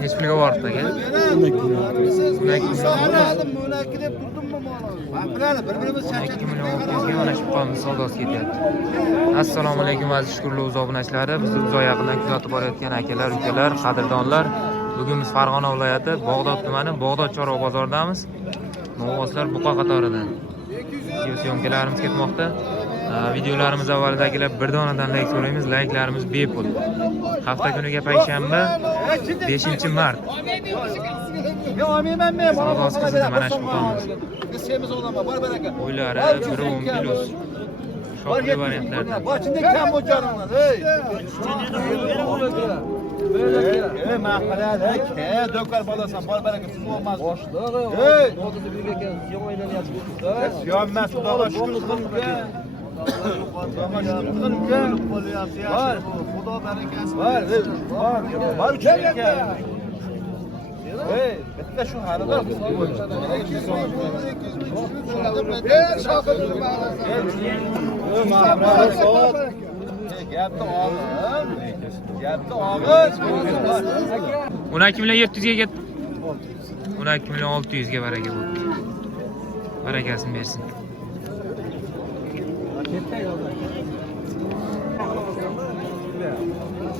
Neç pulga bordi aka? 12 million 600 ga mana shu qonun savdosi ketyapti. Assalomu alaykum aziz shukrli o'z obunachilari. Bizni uzoq yaqindan kuzatib borayotgan akalar, ukalar, qadrdonlar. Bugun biz Farg'ona viloyati Bog'dod tumani Bog'dod Chorva bozoridamiz. Novvoslar buqa qatoridan. Video syomkalarimiz ketmoqda. Videolarimiz avvalidagilar bir donadan like so'raymiz. Like'larimiz bepul. Hafta kuniga payshanba 5-mart. Savdosi qizdi mana shu buqamiz. O'ylari 1.10 kilos. Shokli variantlarda. Dökar balasan, bol berekesiz olmaz. Siyonmez, Xudoga shukr qilingga. Xudoga shukr qilingga. Var. Xudo barakasi. Var uchunga. Bitta shu xaridor. Gapni og'iz. 12 million 700 ga ketdi. 12 million 600 ga baraka bo'ldi. Barakasini bersin.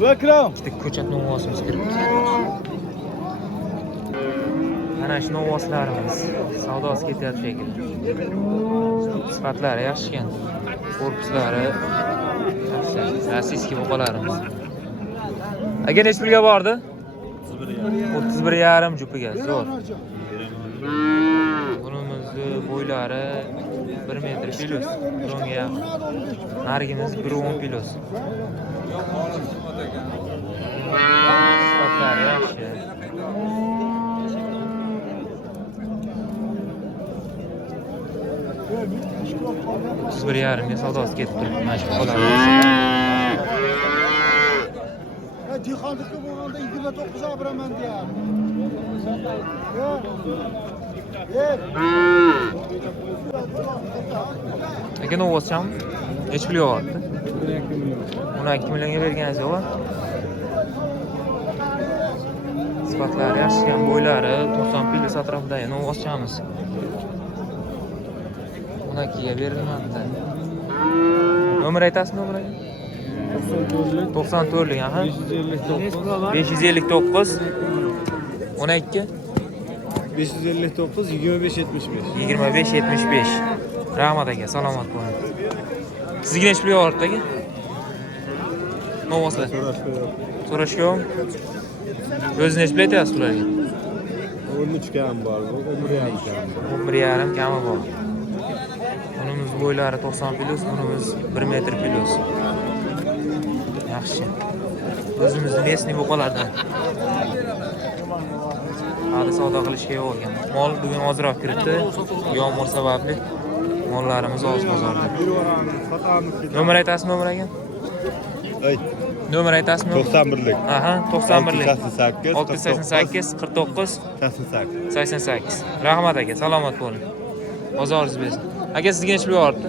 Bakram. Bitta ko'chat novvosimiz kiribdi. Mana shu novvoslarimiz savdosi ketyapti shekilli. Sifatlari yaxshi ekan. Korpuslari yaxshi. Rossiyskiy buqalarimiz. Aka nech pulga bordi? 31,5 jupiga. Zo'r. Bunimizni bo'ylari 1 metr plus. Bunga yaqin. Nargimiz 1.10 plus. Sifatlari yaxshi. Bir yarımga savdosi ketdi. Mana shu buqalarimiz. Dehqonlikka bo'lganda 29 ga beraman deyapti. Aka novvoscham nech pulga bordi? 12 millionga berganingiz yo'q. Sifatlari yaxshi ekan, bo'ylari 90 plus atrofida novvoschamiz. 12 ga berilmadi. Nomer aytasizmi, nomer? 94lik, aha. 559 12 559 2575. 2575. Rahmat aka, salomat bo'ling. Sizga nech pulga bordi aka? Novvoslar. So'rashga. O'zingiz nech pul aytasiz ularga? 13 kam bor, 11,5 kam. 11,5 kami bor. Bunimiz bo'ylari 90 plus, bunimiz 1 metr plus. Yaxshi. O'zimizning mesni buqalardan. Hali savdo qilishga yo'q ekan. Mol bugun ozroq kiritdi. Yomg'ir sababli mollarimiz oz bozorda. Nomer aytasizmi, nomer aka? Ay, Nomer aytasizmi? 91lik. Aha, 91lik. 688 688 49 88. 88. Rahmat aka, salomat bo'ling. Bozoringiz bo'lsin. Aka sizga nech pul bordi?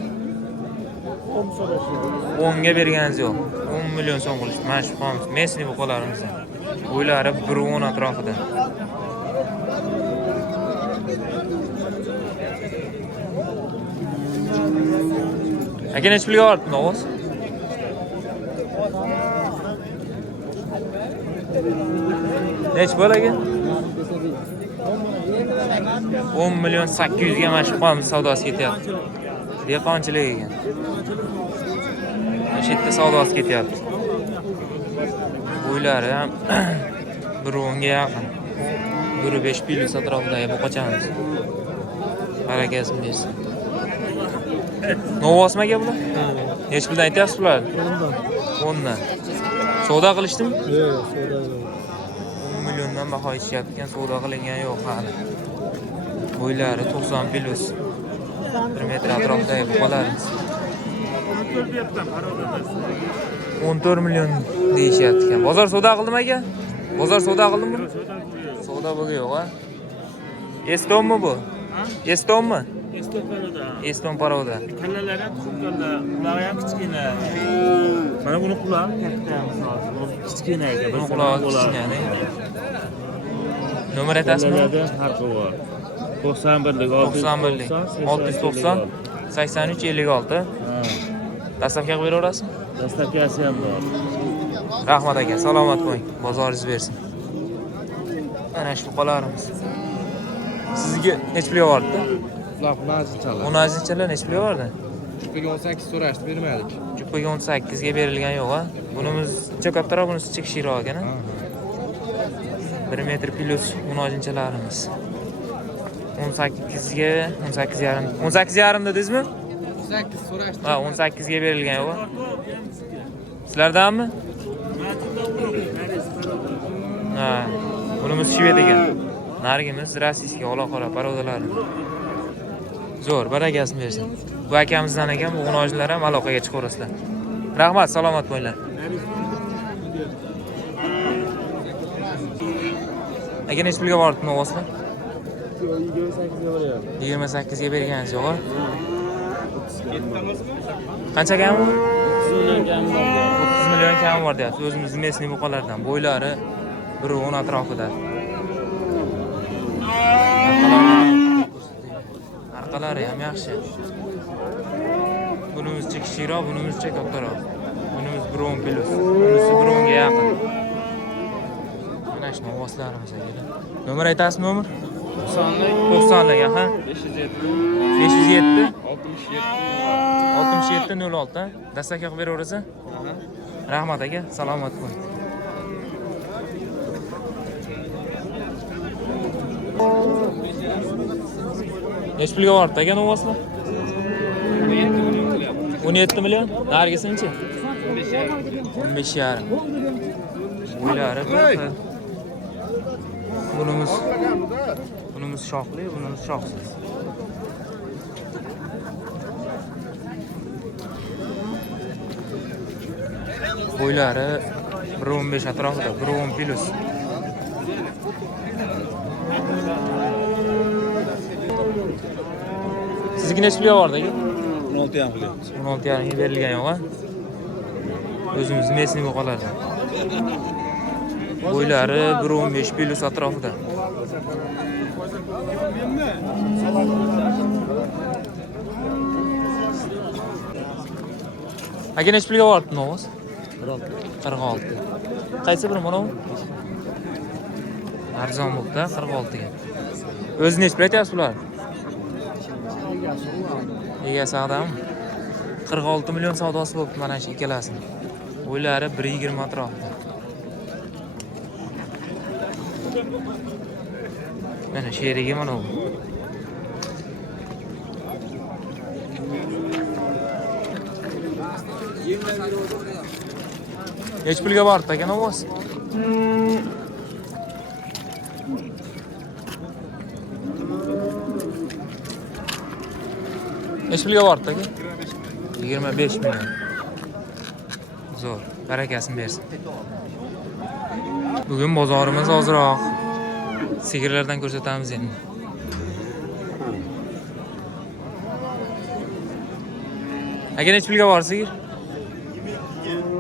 10 ga berganingiz yo'q. 10 million so'm qilishdi. Mana shu qonimiz, mesni buqalarimizdan. Bo'ylari 1.10 atrofida. Aka nech pulga bordi novvos? Nech pul aka? 10 million 800 ga mana shu qonimiz savdosi ketyapti. Dehqonchilik ekan. Shu yerda savdosi ketyapti. Bo'ylari ham 1.10 ga yaqin. 1.5 plus atrofidagi buqachamiz. Barakasini bersin. Novvosmi aka bular? Nech puldan aytyapsiz bular? 10 dan. Savdo qilishdimi? Yo'q, savdo. 10 milliondan baho aytishyapti ekan, savdo qilingan yo'q hali. Bo'ylari 90 plus. 1 metr atrofidagi buqalarimiz. 14 million deyishyapti ekan. Bozor savdo qildimi aka? Bozor savdo qildimi? Savdo bo'lgan yo'q-a? Estonmi bu? Estonmi? Eston paroda. Kallalar ham kulkanlar, ular ham kichkina. Mana buni qulog'i katta misol. Kichkina ekan. Buni qulog'i kichkina. Nomer aytasizmi? Kallalarda farqi bor. 91lik 91lik 690 83 56. Ha. Dastavkaga beraverasizmi? Dastavkasi ham bor. Rahmat aka, salomat bo'ling. Bozoringiz bersin. Mana shu qolarimiz. Sizga necha pulga bordi? Ular Unazichalar necha pulga bordi? Jupiga 18 so'rashdi, bermadik. Jupaga 18 ga berilgan yo'q a. Bunimiz uncha kattaroq, bunisi kichikroq ekan a. 1 metr plus unazinchalarimiz. 18 ga 18,5. 18,5 dedingizmi? 18 so'rashdi. Ha, 18 ga berilgan yo'q a. Sizlardanmi? Ha, bunimiz shvet ekan. Narigimiz rossiyskiy aloqalar parodalarimiz. Zo'r, barakasini bersin. Bu akamizdan ekan, bu g'unojlar ham aloqaga chiqaverasizlar. Rahmat, salomat bo'linglar. Aka necha pulga bordi novoslar? 28 ga boryapti. 28 ga berganingiz yo'q. Qancha kam bu? 30 million kam bor deyapti. O'zimizning mesniy buqalardan. Bo'ylari 1.10 atrofida. Arqalari ham yaxshi. Bunimizcha kichikroq, bunimizcha kattaroq. Bunimiz 1.10 plus, bunisi 1.10 ga yaqin. Mana shu novoslarimiz aka. Nomer aytasizmi, nomer? 90lik, aha. 507 67 06. Dastavka qilib beraverasiz? Rahmat aka, salomat bo'ling. Necha pulga bordi aka novoslar? 17 million. Narigisinchi? 15,5. Bo'ylari bir. Bunimiz shoxli, bunimiz shoxsiz. Bo'ylari 1.15 atrofida, 1.10 plus. Sizga necha pulga bordi aka? 16 ham qilyapti. 16,5 ga berilgan yo'q a. O'zimiz mesniy buqalardan. Bo'ylari 1.15 plus atrofida. Aka necha pulga bordi novos? 46. Qaysi biri mana bu? Arzon bo'ldi, 46 ga. O'zi necha pul aytyapsiz bular? Egasi odam 46 million savdosi bo'libdi mana shu ikkalasini. Bo'ylari 1.20 atrofida. Mana sherigi mana bu. Necha pulga bordi aka novos? Necha pulga bordi aka? 25 million. Zo'r, barakasini bersin. Bugun bozorimiz ozroq. Sigirlardan ko'rsatamiz endi. Aka necha pulga bor sigir?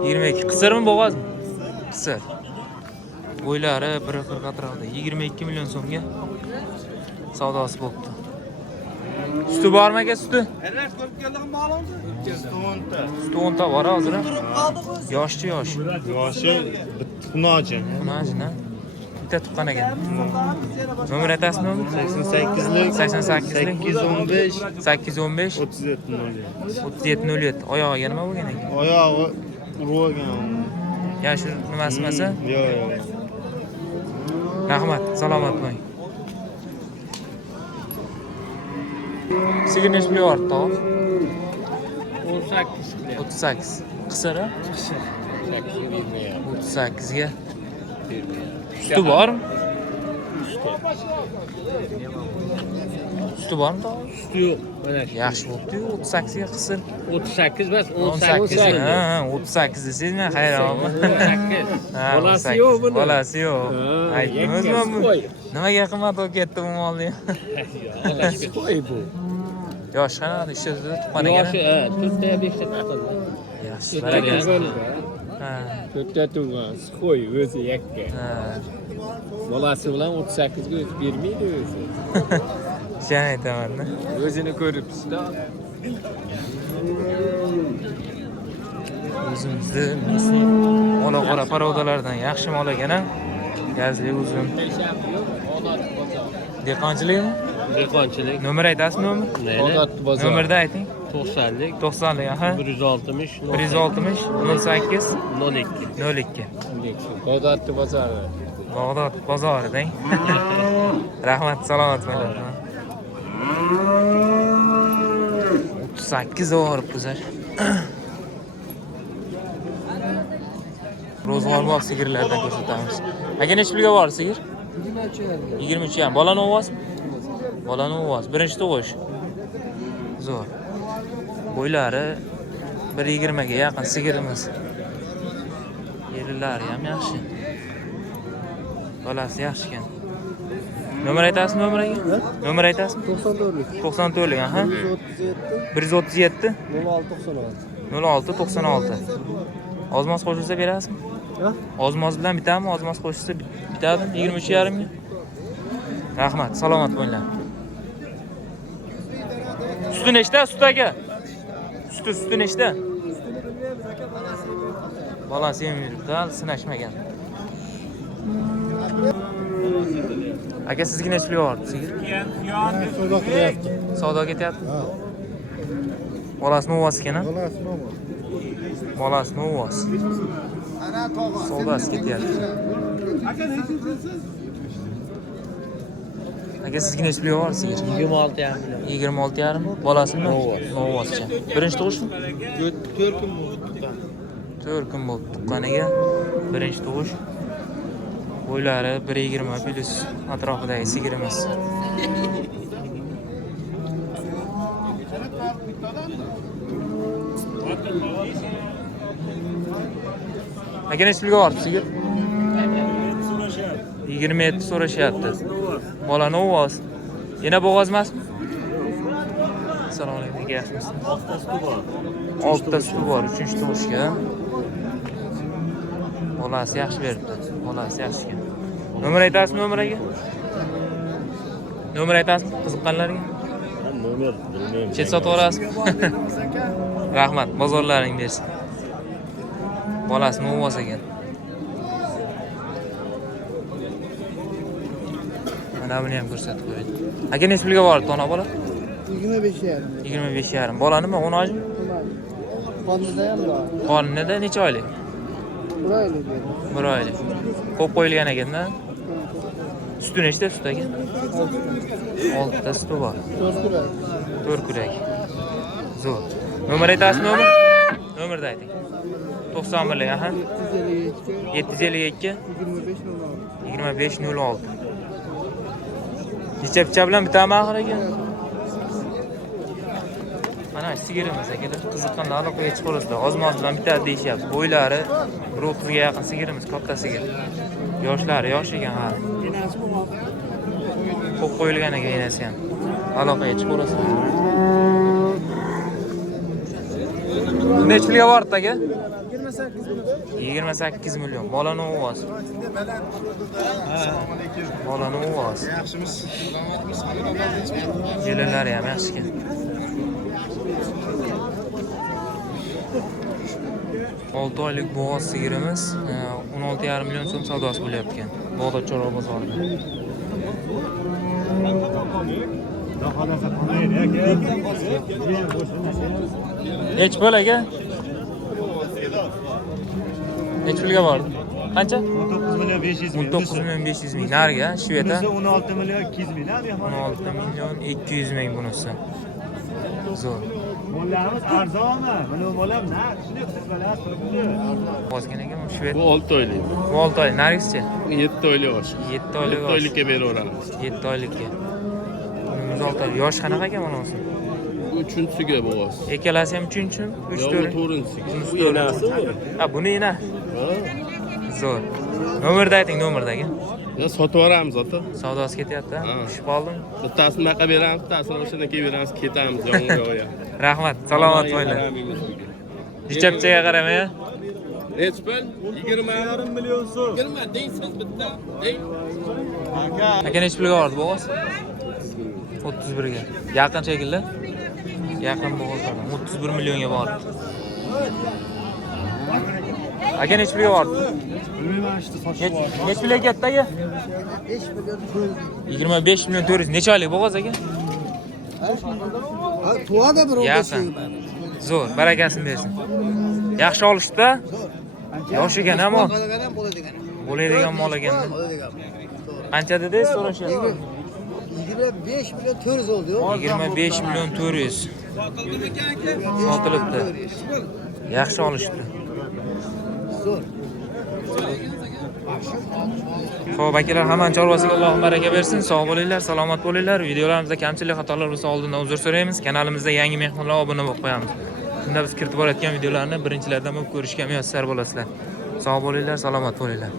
22. Qisirmi, bo'g'azmi? Qisir. Bo'ylari 1.40 atrofida. 22 million so'mga savdosi bo'libdi. Suti bormi aka, suti? Suti 10 ta bor hozir. Yoshchi yosh. Yoshi Xunoji. Xunoji-na. Bitta tuqqan ekan. Nomer aytasizmi? 88lik 88lik 815 815 3707. Oyog'iga nima bo'lgan ekan? oyog'i urgan. Yashir nimasi emas? Yo'q. Rahmat, salomat bo'ling. Sigir necha pulga bordi, tog'? 38. Qisir-a? Qisir. 38 ga. Suti bormi? Suti bormi, tog'? Suti yo'q. Mana shu. Yaxshi bo'pti-yu, 38 ga qisir. 38 emas, 18. 18. Ha, 38 desizmi? Hayronman. 18. Ha, Bolasi yo'q buni. Bolasi yo'q. Aytdingizmi bu? Nimaga qimmat bo'lib ketdi bu molni? Yo'q, qo'y bu. Yosh qanaqa ishda tuqqan ekan. Yoshi, 4 ta 5 ta tuqqan. Yaxshi, barakasi. Ha. To'rtta tug'an, qo'y o'zi yakka. Ha. Bolasi bilan 38 ga o'tib bermaydi o'zi. Sen aytaman-da. O'zini ko'ribsiz-da. O'zimizni ola qora parodalardan yaxshi mol ekan-a. Gazli uzun. Dehqonchilikmi? Dehqonchilik. Nomer aytasizmi, nomer? Odatli bozor. Nomerda ayting. 90lik, 90lik, aha. 160, 160 08 02. 02. Odatli bozor. Bag'dod bozoridang. Rahmat, salomat bo'ling. 38 o'rib buzar. Ro'zg'or bor sigirlardan ko'rsatamiz. Aka necha pulga bor sigir? 23 ham. Bolani o'vasmi? Bolani o'vas. Birinchi tug'ish. Zo'r. Bo'ylari 1.20 ga yaqin sigirimiz. Yerilari ham yaxshi. Bolasi yaxshi ekan. Nomer aytasizmi, nomer aka? Nomer aytasizmi? 94lik. 94lik, aha. 137 137 06 96. 06 96. Ozmoz qo'shilsa berasizmi? Ha? Ozmoz bilan bitami? Ozmoz qo'shilsa bitadimi? 23.5 ga. Rahmat, salomat bo'linglar. Suti nechta? Sut aka. Suti nechta? Balasi ham yuribdi, sinashmagan. Aka sizga necha pul bor? Sigir? Savdo qilyapti. Savdo ketyapti. Ha. Bolasini o'vasi ekan-a? Bolasi nima? Bolasini o'vasi. Savdosi ketyapti. Aka sizga necha pul bor sigir? 26,5 million. 26,5. Bolasini o'vasicha. Birinchi tug'ishmi? 4 kun bo'ldi. 4 kun bo'ldi tuqqaniga. Birinchi tug'ish. Bo'ylari 1.20 plus atrofidagi sigirimiz. Aka necha pulga bordi sigir? 27 so'rashyapti. Bolani o'voz. Yana bo'g'oz emasmi? Assalomu alaykum, aka yaxshimisiz? 6ta suti bor, 3-chi tug'ishga. Bolasi yaxshi beribdi. Bolasi yaxshi ekan. Nomer aytasizmi, nomer aka? Nomer aytasizmi qiziqqanlarga? Nomer bilmayman. Chet sotib olasiz. Rahmat, bozorlaring bersin. Bolasini o'voz ekan. Mana buni ham ko'rsatib qo'ying. Aka necha pulga bordi tona bola? 25,5. 25,5. Bola nima? 10 oymi? Qonida ham bor. Qornida necha oylik? 1 oylik. 1 oylik. Qo'yib qo'yilgan ekan-da. Suti nechta sut aka? 6 ta suti bor. 4 kurak. 4 kurak. Zo'r. Nomer aytasizmi, nomer? Nomerni ayting. 91lik, aha. 752 2506. Necha bilan bitami axir ekan? Mana sigirimiz akalar qiziqqanda aloqaga chiqaverasizlar. Ozmoz bilan bitadi deyishyapti. Bo'ylari 1.30 ga yaqin sigirimiz, katta sigir. Yoshlari yosh ekan hali. Qo'yib qo'yilgan ekan enasi ham. Aloqaga chiqaverasizlar. Necha pulga bordi aka? 28 million. Bolani o'voz. Bolani o'voz. Yaxshimiz. Yelinlari ham yaxshi ekan. Olti oylik bo'g'oz sigirimiz 16,5 million so'm savdosi bo'lyapti ekan. Bog'dod Chorva bozorida. Nech pul aka? Nech pulga bordi? Qancha? 19 million 500 ming. Nariga, Shveta. 16 million 200 ming. 16 million 200 ming bunisi. Zo'r. Mollarimiz arzonmi? Mana bolam narx shunday qilib turibdi. Bozgan ekan Shvet. Bu 6 oylik. 6 oy. Narigisi 7 oylik osh. 7 oylik. 7 oylikka beraveramiz. 7 oylikka. 6 oy. Yosh qanaqa ekan bunisi? Bu 3-siga bo'g'oz. Ikkalasi ham 3-chi, 3 Yo'q, 4. 4-siga. Bu Bu enasi bu. Ha, buni ena. Ha. Zo'r. Nomerni ayting, nomerdagi. Ya sotib yuboramiz ota. Savdosi ketyapti. Ha. Tushib qoldim. Bittasini naqa beramiz, bittasini o'shanaga beramiz, ketamiz yonga yo'ya. Rahmat, salomat bo'linglar. Ichapchaga qaramay. Nechi pul? 2,5 million so'm. 20 deysiz bitta. Deng. Aka nechi pulga bordi bo'g'oz? 31 ga. Yaqin shekilli. Yaqin bo'g'ozlardan 31 millionga bordi. Aka nechi pulga bordi? Bilmayman işte sochi bor. Nechi pulga ketdi aka? 5 million pul. 25 million 400. Necha oylik bo'g'oz aka? Ha, tug'adi bir Yaqin. Zo'r, barakasini bersin. Yaxshi olishdi. Yosh ekan ham Qolgan ham bo'ladigan. bo'ladigan mol ekan. Bo'ladigan. Qancha dedingiz so'rashyapti? 25 million 400 oldi yo. 25 million 400. Sotilibdi. Yaxshi olishdi. Zo'r. Xo'p, akalar, hamma chorvasiga Alloh baraka bersin. Sog' bo'linglar, salomat bo'linglar. Videolarimizda kamchilik xatolar bo'lsa oldindan uzr so'raymiz. Kanalimizda yangi mehmonlar obuna bo'lib qo'yamiz. Shunda biz kiritib borayotgan videolarni birinchilardan bo'lib ko'rishga muyassar bo'lasizlar. Sog' bo'linglar, salomat bo'linglar.